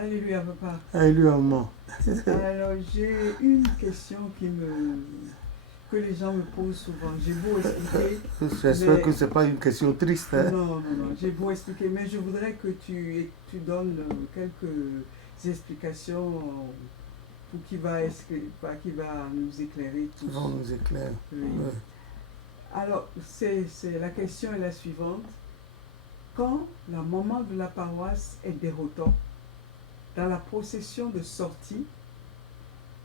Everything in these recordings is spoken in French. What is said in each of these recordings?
Alléluia, papa. Alléluia, maman. Alors, j'ai une question que les gens me posent souvent. J'ai beau expliquer. J'espère que ce n'est pas une question triste. Hein? Non. J'ai beau expliquer, mais je voudrais que tu donnes quelques explications pour qui va nous éclairer tous. Qui vont nous éclairer. Oui. Ouais. Alors, la question est la suivante. Quand la maman de la paroisse est dérotant, dans la procession de sortie,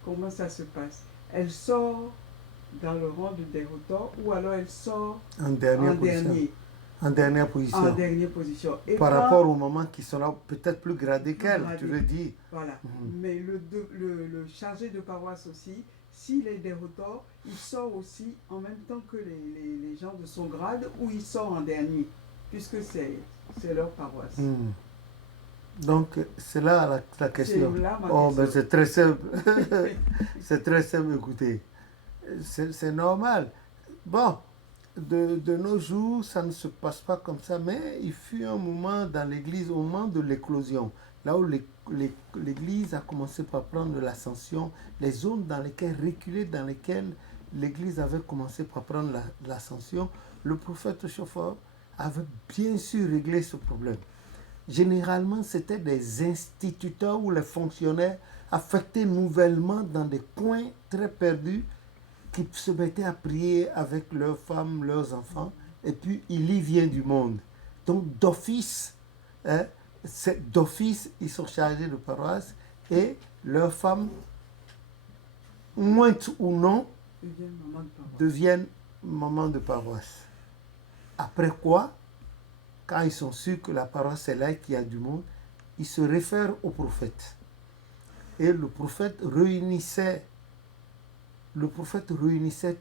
comment ça se passe? Elle sort dans le rang de dérotant ou alors elle sort en dernière position. En dernière position. En dernière position. Et par rapport aux mamans qui sont là peut-être plus gradées qu'elle, tu veux dire. Voilà. Mais le chargé de paroisse aussi, s'il est dérotant, il sort aussi en même temps que les gens de son grade ou il sort en dernier, puisque c'est leur paroisse. Donc, c'est là la question. C'est là ma question. Ben c'est très simple. C'est très simple, écoutez. C'est normal. Bon, de nos jours, ça ne se passe pas comme ça, mais il fut un moment dans l'Église, au moment de l'éclosion, là où l'Église a commencé par prendre l'ascension, les zones dans lesquelles, reculées, dans lesquelles l'Église avait commencé par prendre l'ascension, le prophète chauffeur avait bien sûr réglé ce problème. Généralement, c'était des instituteurs ou les fonctionnaires affectés nouvellement dans des coins très perdus qui se mettaient à prier avec leurs femmes, leurs enfants, et puis il y vient du monde. Donc d'office, ils sont chargés de paroisse, et leurs femmes, mointes ou non, deviennent mamans de paroisse. Après quoi, quand ils sont sûrs que la paroisse est là et qu'il y a du monde, ils se réfèrent au prophète. Et le prophète réunissait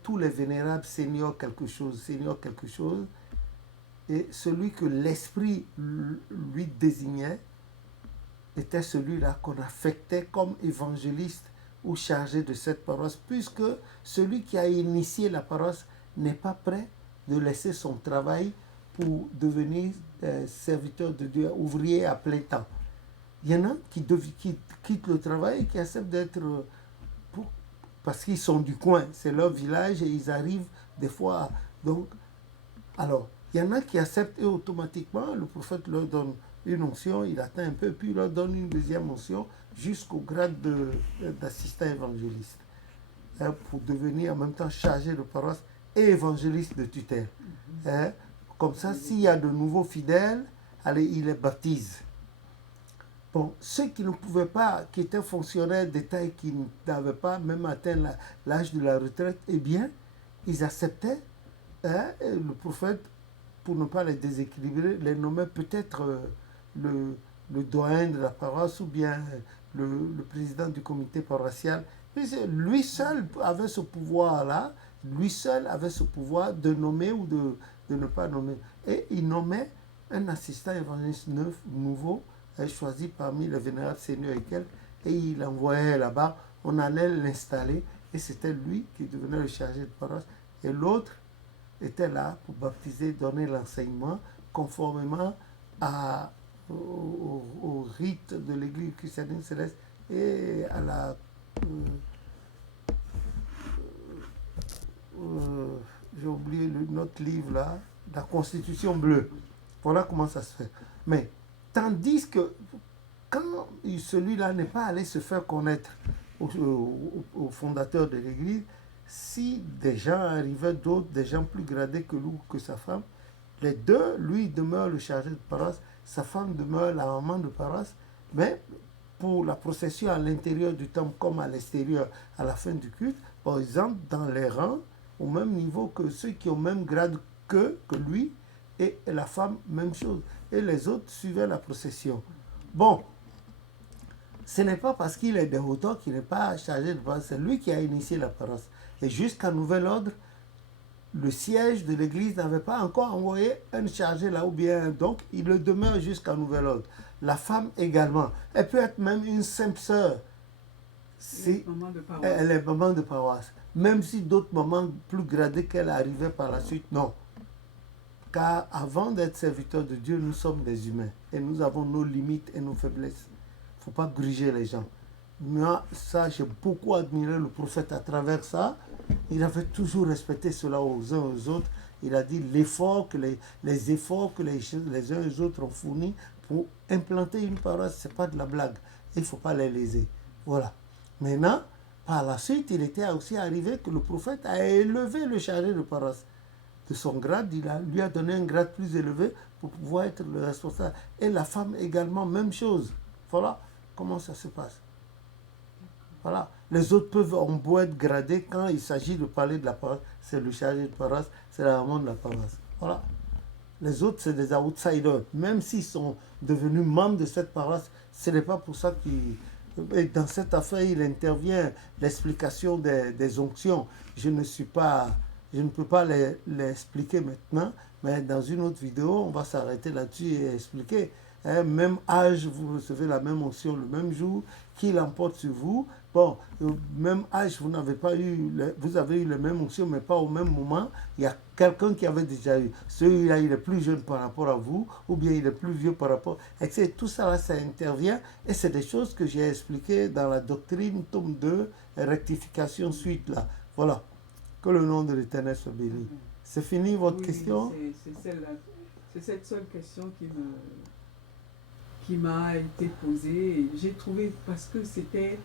tous les vénérables seigneurs quelque chose, et celui que l'esprit lui désignait était celui-là qu'on affectait comme évangéliste ou chargé de cette paroisse, puisque celui qui a initié la paroisse n'est pas prêt de laisser son travail pour devenir serviteur de Dieu, ouvrier à plein temps. Il y en a qui quittent le travail et qui acceptent d'être... parce qu'ils sont du coin, c'est leur village et ils arrivent des fois... Donc, alors, il y en a qui acceptent et automatiquement, le prophète leur donne une onction, il atteint un peu, puis il leur donne une deuxième onction jusqu'au grade d'assistant évangéliste, pour devenir en même temps chargé de paroisse et évangéliste de tutelle. Comme ça, s'il y a de nouveaux fidèles, allez, il les baptise. Bon, ceux qui ne pouvaient pas, qui étaient fonctionnaires d'État et qui n'avaient pas même atteint l'âge de la retraite, eh bien, ils acceptaient, le prophète, pour ne pas les déséquilibrer, les nommait peut-être le doyen de la paroisse ou bien le président du comité paroissial. Lui seul avait ce pouvoir-là, lui seul avait ce pouvoir de nommer ou de ne pas nommer. Et il nommait un assistant évangéliste nouveau, choisi parmi les vénérables seigneurs et il l'envoyait là-bas, on allait l'installer et c'était lui qui devenait le chargé de paroisse et l'autre était là pour baptiser, donner l'enseignement conformément au rite de l'église chrétienne céleste et à la j'ai oublié notre livre là, la Constitution bleue. Voilà comment ça se fait. Mais tandis que quand celui-là n'est pas allé se faire connaître au fondateur de l'église, si des gens arrivaient, d'autres, des gens plus gradés que lui, que sa femme, les deux, lui demeure le chargé de paroisse, sa femme demeure la maman de paroisse, mais pour la procession à l'intérieur du temple comme à l'extérieur, à la fin du culte, par exemple, dans les rangs, au même niveau que ceux qui ont même grade que lui, et la femme, même chose. Et les autres suivaient la procession. Bon, ce n'est pas parce qu'il est déroutant qu'il n'est pas chargé de paroisse, c'est lui qui a initié la paroisse. Et jusqu'à nouvel ordre, le siège de l'église n'avait pas encore envoyé un chargé là ou bien, donc il le demeure jusqu'à nouvel ordre. La femme également. Elle peut être même une simple sœur. Si elle est maman de paroisse. Même si d'autres mamans plus gradées qu'elle arrivaient par la suite, non. Car avant d'être serviteurs de Dieu, nous sommes des humains. Et nous avons nos limites et nos faiblesses. faut pas gruger les gens. Moi, ça, j'ai beaucoup admiré le prophète à travers ça. Il avait toujours respecté cela aux uns aux autres. Il a dit l'effort que les efforts que les uns et les autres ont fournis pour implanter une paroisse, ce n'est pas de la blague. Il ne faut pas les léser. Voilà. Maintenant, par la suite, il était aussi arrivé que le prophète a élevé le chargé de paroisse de son grade. Lui a donné un grade plus élevé pour pouvoir être le responsable. Et la femme également, même chose. Voilà comment ça se passe. Voilà. Les autres peuvent en beau être gradés quand il s'agit de parler de la paroisse. C'est le chargé de paroisse, c'est la maman de la paroisse. Voilà. Les autres, c'est des outsiders. Même s'ils sont devenus membres de cette paroisse, ce n'est pas pour ça qu'ils... Et dans cette affaire, il intervient l'explication des onctions. Je ne peux pas l'expliquer maintenant, mais dans une autre vidéo, on va s'arrêter là-dessus et expliquer. Même âge, vous recevez la même onction le même jour, qui l'emporte sur vous. Bon, même âge, vous avez eu le même onction, mais pas au même moment. Il y a quelqu'un qui avait déjà eu. Celui-là, il est plus jeune par rapport à vous, ou bien il est plus vieux par rapport... Et tout ça, là, ça intervient. Et c'est des choses que j'ai expliquées dans la doctrine, tome 2, rectification suite, là. Voilà. Que le nom de l'Éternel soit béni. C'est fini votre question? C'est cette seule question qui m'a été posée. J'ai trouvé, parce que c'était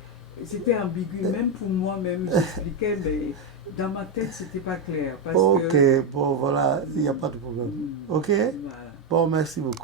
ambigu, même pour moi-même, j'expliquais, mais dans ma tête, c'était pas clair. Bon, voilà, il n'y a pas de problème. Ok? Voilà. Bon, merci beaucoup.